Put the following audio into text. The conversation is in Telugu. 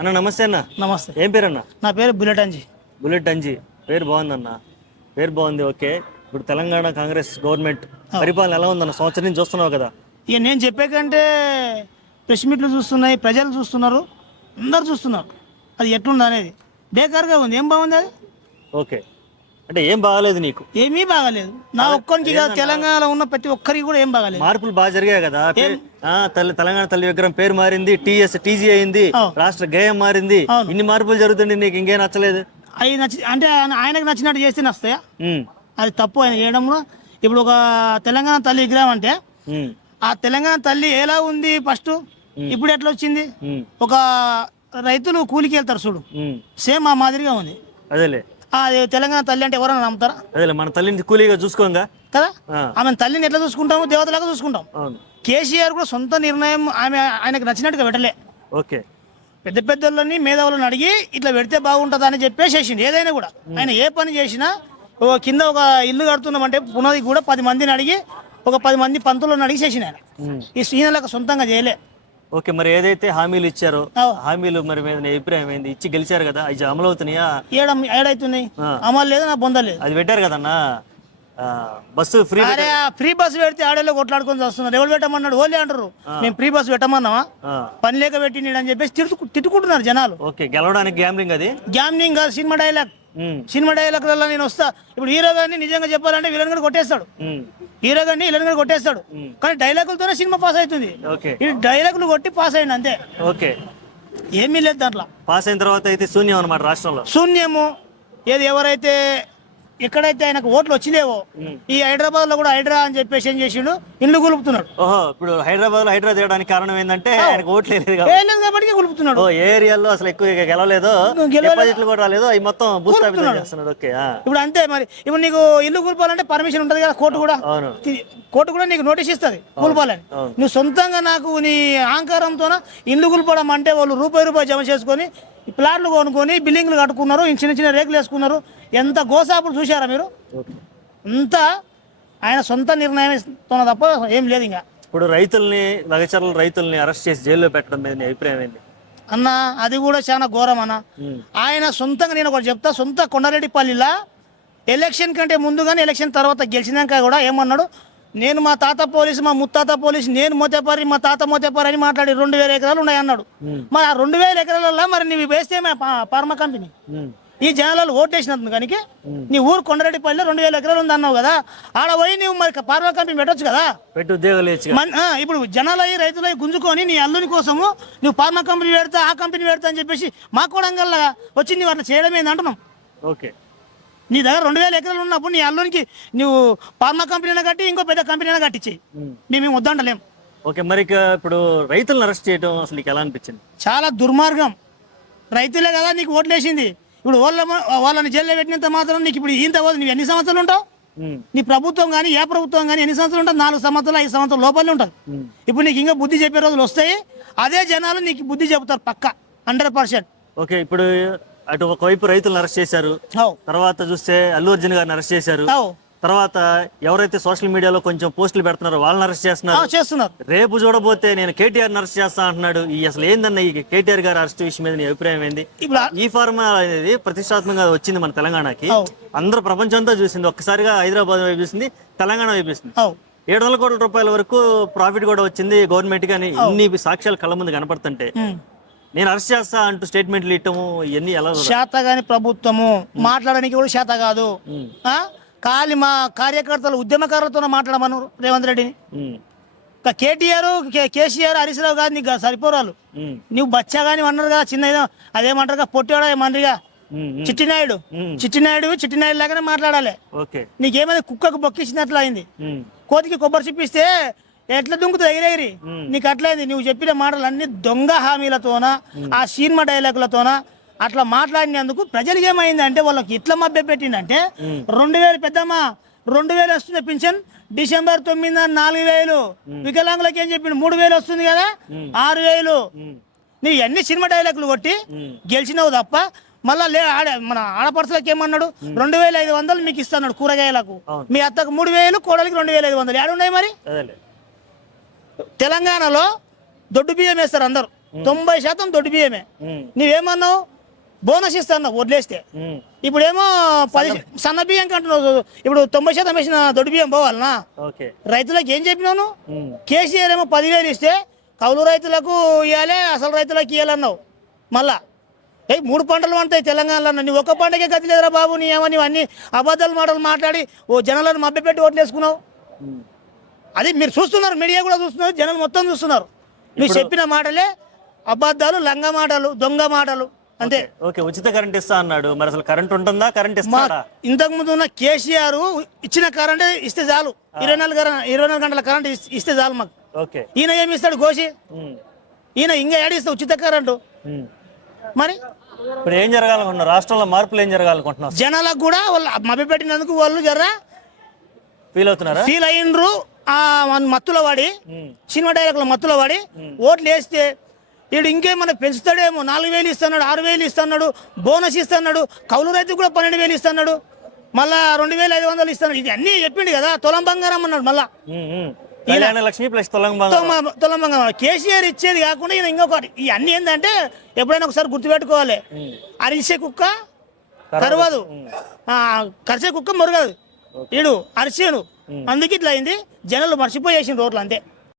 అన్న నమస్తే అన్న. నమస్తే. ఏం పేరు అన్న? నా పేరు బుల్లెట్ అంజీ. బుల్లెట్ అంజీ పేరు బాగుందన్న, పేరు బాగుంది. ఓకే, ఇప్పుడు తెలంగాణ కాంగ్రెస్ గవర్నమెంట్ పరిపాలన ఎలా ఉందన్న? సంవత్సరం నుంచి చూస్తున్నావు కదా. ఇక నేను చెప్పే కంటే ప్రెస్ మీట్లు చూస్తున్నాయి, ప్రజలు చూస్తున్నారు, అందరు చూస్తున్నారు. అది ఎట్లుంది అనేది బేకార్గా ఉంది. ఏం బాగుంది అది? ఓకే, అంటే ఏం బాగాలేదు నీకు? ఏమీ బాగాలేదు. నా ఒక్కరికి కాదు, తెలంగాణలో ఉన్న ప్రతి ఒక్కరికి కూడా ఏం బాగాలేదు. మార్పులు బాగా జరిగాయి కదా. తెలంగాణ తల్లి విగ్రహం పేరు మారింది, టీజీ అయింది, రాష్ట్ర గేయం మారింది. ఇన్ని మార్పులు జరుగుతుంది, నీకు ఇంకేం నచ్చలేదు? అవి అంటే ఆయనకు నచ్చినట్టు చేస్తే నస్తాయా? అది తప్పు ఆయన చేయడంలో. ఇప్పుడు ఒక తెలంగాణ తల్లి విగ్రహం అంటే ఆ తెలంగాణ తల్లి ఎలా ఉంది ఫస్ట్, ఇప్పుడు ఎట్లా వచ్చింది? ఒక రైతులు కూలికి వెళ్తారు చూడు, సేమ్ ఆ మాదిరిగా ఉంది. అదేలే, అది తెలంగాణ తల్లి అంటే ఎవరైనా నమ్ముతారా? అదేలే, మన తల్లిని కూలీగా చూసుకోంగా కదా. ఆమె తల్లిని ఎట్లా చూసుకుంటాము? దేవతలాగా చూసుకుంటాం. కేసీఆర్ కూడా సొంత నిర్ణయం ఆయనకు నచ్చినట్టుగా పెట్టలే. ఓకే, పెద్ద పెద్దోళ్ళని మేధావులను అడిగి ఇట్లా పెడితే బాగుంటుందా అని చెప్పేసేసింది. ఏదైనా కూడా ఆయన ఏ పని చేసినా కింద ఒక ఇల్లు కడుతున్నామంటే పునాది కూడా 10 మందిని అడిగి, ఒక 10 మంది పంతులను అడిగి చేసిన ఆయన. ఈ శ్రీనలకు సొంతంగా చేయలే. ఓకే, మరి ఏదైతే హామీలు ఇచ్చారో హామీలు మరి మీద నీ అభిప్రాయం ఏంది? ఇచ్చి గెలిచారు కదా, అవి అమలు అవుతున్నాయా? ఏడైతున్నాయి, అమలు లేదు, నా బొందలేదు. అది పెట్టారు కదన్నా బస్సు ఫ్రీ. అరే ఫ్రీ బస్సు పెడితే ఆడేలో కొట్లాడుకొని వస్తున్నారు. ఎవరు పెట్టమన్నాడు? ఓలే అంటారు. మేము ఫ్రీ బస్సు పెట్టమన్నావా? పని లేక పెట్టిండి అని చెప్పేసి తిట్టుకుంటున్నారు జనాలు. ఓకే, గెలవడానికి గ్యాంబ్లింగ్. అది గ్యాంబ్లింగ్ కాదు, సినిమా డైలాగ్. సినిమా డైలాగ్లలో నేను వస్తా. ఇప్పుడు హీరో గారిని నిజంగా చెప్పాలంటే విలన్ కూడా కొట్టేస్తాడు, హీరో గారిని విలన్ కూడా కొట్టేస్తాడు. కానీ డైలాగులతోనే సినిమా పాస్ అవుతుంది. ఈ డైలాగులు కొట్టి పాస్ అయ్యింది అంతే. ఓకే, ఏమీ లేదు దాంట్లో. పాస్ అయిన తర్వాత అయితే శూన్యం అనమాట రాష్ట్రంలో. శూన్యము. ఏది ఎవరైతే ఎక్కడైతే ఆయనకు ఓట్లు వచ్చిలేవో, ఈ హైదరాబాద్ లో కూడా హైడ్రా అని చెప్పేసి ఏం చేసిండు, ఇల్లు గులుపుతున్నాడు. ఓహో, ఇప్పుడు హైదరాబాద్ లో హైడ్రా తేయడానికి కారణం ఏంటంటే ఆయనకు ఓట్లు లేదు కాబట్టి గులుపుతున్నాడు. ఏరియాలో అసలు ఎక్కువ గెలవలేదు, డిపాజిట్లు కూడా రాలేదు, అవి మొత్తం చేస్తున్నాడు. ఓకే, ఇప్పుడు అంతే. మరి ఇప్పుడు నీకు ఇల్లు కూల్పాలంటే పర్మిషన్ ఉంటది కదా, కోర్టు కూడా నీకు నోటీస్ ఇస్తుంది కూల్పాలని. నువ్వు సొంతంగా నాకు నీ అహంకారంతో ఇల్లు కూల్పడం అంటే వాళ్ళు రూపాయి జమ చేసుకొని ప్లాట్లు కొనుక్కొని బిల్డింగ్లు కట్టుకున్నారు, చిన్న చిన్న రేకులు వేసుకున్నారు. ఎంత గోసాపుడు చూసారా మీరు? అంతా ఆయన సొంత నిర్ణయంతో తప్ప ఏం లేదు. ఇంకా ఇప్పుడు లగచర్ల రైతుల్ని అరెస్ట్ చేసి జైల్లో పెట్టడం మీద నీ అభిప్రాయం ఏంటి అన్న? అది కూడా చాలా ఘోరం అన్న. ఆయన సొంతంగా, నేను ఒకటి చెప్తా, సొంత కొండారెడ్డిపల్లిలా ఎలక్షన్ కంటే ముందు కానీ ఎలక్షన్ తర్వాత గెలిచినాక కూడా ఏమన్నాడు, నేను మా తాత పోలీసు, మా ముత్తాత పోలీసు, నేను మోతేపారి, మా తాత మోతేపారి అని మాట్లాడి 2000 ఎకరాలు ఉన్నాయి అన్నాడు. మరి ఆ 2000 ఎకరాలలో మరి నువ్వు వేస్తే ఫార్మా కంపెనీ ఈ జనాలు ఓటేసినందుకు కనుక నీ ఊరు కొండరెడ్డిపల్లిలో 2000 ఎకరాలు ఉంది అన్నావు కదా, ఆడ పోయి నువ్వు మరి ఫార్మా కంపెనీ పెట్టొచ్చు కదా, పెట్టి ఉద్యోగాలు. ఇప్పుడు జనాలయ్యి రైతులయ్యి గుంజుకొని నీ అల్లుని కోసము నువ్వు ఫార్మా కంపెనీ పెడతా, ఆ కంపెనీ పెడతా అని చెప్పేసి మా కూడంగల్లా వచ్చి నువ్వు అట్లా చేయడం ఏంది అంటున్నాం. ఓకే, నీ దగ్గర 2000 ఎకరాలు ఉన్నప్పుడు నీ అల్లునికి నువ్వు ఫార్మా కంపెనీ కట్టి ఇంకో పెద్ద కంపెనీ కట్టించి మేము వద్దంటలేం. ఓకే, మరి ఇప్పుడు రైతులను అరెస్ట్ చేయడం అసలు నీకు ఎలా అనిపించింది? చాలా దుర్మార్గం. రైతులే కదా నీకు ఓట్లేసింది. ఇప్పుడు వాళ్ళని జైల్లో పెట్టినంత మాత్రం నీకు ఇప్పుడు ఇంత నువ్వు ఎన్ని సంవత్సరాలు ఉంటావు? నీ ప్రభుత్వం కానీ ఏ ప్రభుత్వం కానీ ఎన్ని సంవత్సరాలు ఉంటుంది? 4 సంవత్సరాలు 5 సంవత్సరాల లోపలనే ఉంటుంది. ఇప్పుడు నీకు ఇంకా బుద్ధి చెప్పే రోజులు వస్తాయి. అదే జనాలు నీకు బుద్ధి చెబుతారు పక్క 100%. ఓకే, ఇప్పుడు అటు ఒకవైపు రైతులను అరెస్ట్ చేశారు, తర్వాత చూస్తే అల్లు అర్జున్ గారిని అరెస్ట్ చేశారు, తర్వాత ఎవరైతే సోషల్ మీడియాలో కొంచెం పోస్టులు పెడుతున్నారో వాళ్ళని అరెస్ట్ చేస్తున్నారు. రేపు చూడబోతే నేను కేటీఆర్ అరెస్ట్ చేస్తా అంటున్నాడు. అసలు ఏందన్న ఈ కేటీఆర్ గారి అరెస్ట్ విషయం మీద నీ అభిప్రాయం ఏంది? ఈ ఫార్మా అనేది ప్రతిష్టాత్మకంగా వచ్చింది మన తెలంగాణకి, అందరూ ప్రపంచంతో చూసింది, ఒక్కసారిగా హైదరాబాద్ వైపు చూసింది, తెలంగాణ వైపు చూసింది. 700 కోట్ల రూపాయల వరకు ప్రాఫిట్ కూడా వచ్చింది గవర్నమెంట్ కి అని ఇన్ని సాక్ష్యాలు కళ్ళ ముందు కనపడుతుంటే నేను అరెస్ట్ చేస్తా అంటూ స్టేట్మెంట్లు ఇవ్వటము ఇవన్నీ ఎలా? శాతగాని ప్రభుత్వము మాట్లాడడానికి కూడా శాత కాదు. ఖాళీ మా కార్యకర్తలు ఉద్యమకారులతో మాట్లాడమను రేవంత్ రెడ్డిని. కేటీఆర్, కేసీఆర్, హరీష్ రావు కాదు నీకు సరిపోరాలు. నువ్వు బచ్చా కానీ అన్నారు కదా, చిన్న అదేమంటారు పొట్టివాడా ఏమన్నారుగా, చిట్టినాయుడు లాగానే మాట్లాడాలి. నీకేమైనా కుక్కకు బొక్కిచ్చినట్లు అయింది, కోతికి కొబ్బరి చిప్పిస్తే ఎట్లా దుంకుతుంది ఎగిరెగిరి, నీకు అట్లయింది. నువ్వు చెప్పిన మాటలు అన్ని దొంగ హామీలతోన, ఆ సినిమా డైలాగులతోన అట్లా మాట్లాడినందుకు ప్రజలకు ఏమైంది అంటే వాళ్ళకి ఇట్లా మభ్య పెట్టిందంటే 2000 పెద్దమ్మా 2000 వస్తుంది పింఛన్, డిసెంబర్ 9 4000, వికలాంగులకి ఏం చెప్పిండు 3000 వస్తుంది కదా 6000. నువ్వు అన్ని సినిమా డైలాగులు కొట్టి గెలిచినావు తప్ప మళ్ళా మన ఆడపడుచులకు ఏమన్నాడు 2500 మీకు ఇస్తున్నాడు కూరగాయలకు, మీ అత్తకు 3000, కోడలికి 2500. ఏడున్నాయి మరి? తెలంగాణలో దొడ్డు బియ్యం వేస్తారు అందరు, 90% దొడ్డు బియ్యమే. ఉమ్, నువ్వేమన్నావు బోనస్ ఇస్తాను వదిలేస్తే, ఉమ్, ఇప్పుడేమో 10 సన్న బియ్యం కంటున్నావు. ఇప్పుడు 90% వేసిన దొడ్డు బియ్యం పోవాలనా? ఓకే. రైతులకు ఏం చెప్పినావు? ఉమ్, కేసీఆర్ ఏమో 10,000 ఇస్తే కౌలు రైతులకు ఇవ్వాలి, అసలు రైతులకు ఇవ్వాలన్నావు. మళ్ళా 3 పంటలు పండుతాయి తెలంగాణలో అన్న. నువ్వు ఒక్క పంటకే గతి లేదురా బాబు. నీ ఏమో నువ్వు అన్ని అబద్ధాలు మాటలు మాట్లాడి జనాలను మభ్యపెట్టి ఓట్లు వేసుకున్నావు. ఉమ్. అది మీరు చూస్తున్నారు, మీడియా కూడా చూస్తున్నారు, జనాలు మొత్తం చూస్తున్నారు. నువ్వు చెప్పిన మాటలే అబద్ధాలు, లంగ మాటలు, దొంగ మాటలు అంతే. ఓకే, ఉచిత కరెంట్ ఇస్తా అన్నాడు. మరి అసలు కరెంట్ ఉంటుందా? కరెంట్ మా ఇస్తాడా? ఇంతకు ముందు ఉన్న కేసీఆర్ ఇచ్చిన కరెంట్ ఇస్తే చాలు, 24 గంటల కరెంట్ ఇస్తే చాలు మాకు. ఓకే. ఈయన ఏమి ఇస్తాడు గోసి? ఉమ్, ఈయన ఇంకా ఏడిస్తా ఉచిత కరెంటు. ఉమ్. మరి ఇప్పుడు ఏం జరగాలనుకుంటున్నారు? రాష్ట్రంలో మార్పులు ఏం జరగాలనుకుంటున్నారు? జనాలకు కూడా వాళ్ళు మభ్యపెట్టినందుకు వాళ్ళు జర ఫీల్ అవుతున్నారా? ఫీల్ అయ్యిండ్రు. మత్తులో వాడి ఉమ్, సినిమా డైరెక్టర్ల మత్తులో వాడి ఓట్లు వేస్తే వీడు ఇంకేమన్నా పెంచుతాడేమో. 4,000 ఇస్తున్నాడు, 6,000 ఇస్తున్నాడు, బోనస్ ఇస్తున్నాడు, కౌలు రైతుకు కూడా 12,000 ఇస్తున్నాడు, మళ్ళా 2,500 ఇస్తున్నాడు. ఇది అన్నీ చెప్పిండు కదా. తులం బంగారం అన్నాడు మళ్ళా. ఉమ్, ఉమ్. కళ్యాణ లక్ష్మి ప్లస్ తులం బంగారం. తులం బంగారం. కేసీఆర్ ఇచ్చేది కాకుండా ఈయన ఇంకొకటి. ఇవన్నీ ఏంటంటే ఎప్పుడైనా ఒకసారి గుర్తుపెట్టుకోవాలి. అరిసే కుక్క కరవదు, కరిసే కుక్క మురగదు. వీడు అరిసేను. అందుకే ఇట్లా అయింది. జనాలు మర్చిపోయేసిన రోడ్లు అంతే.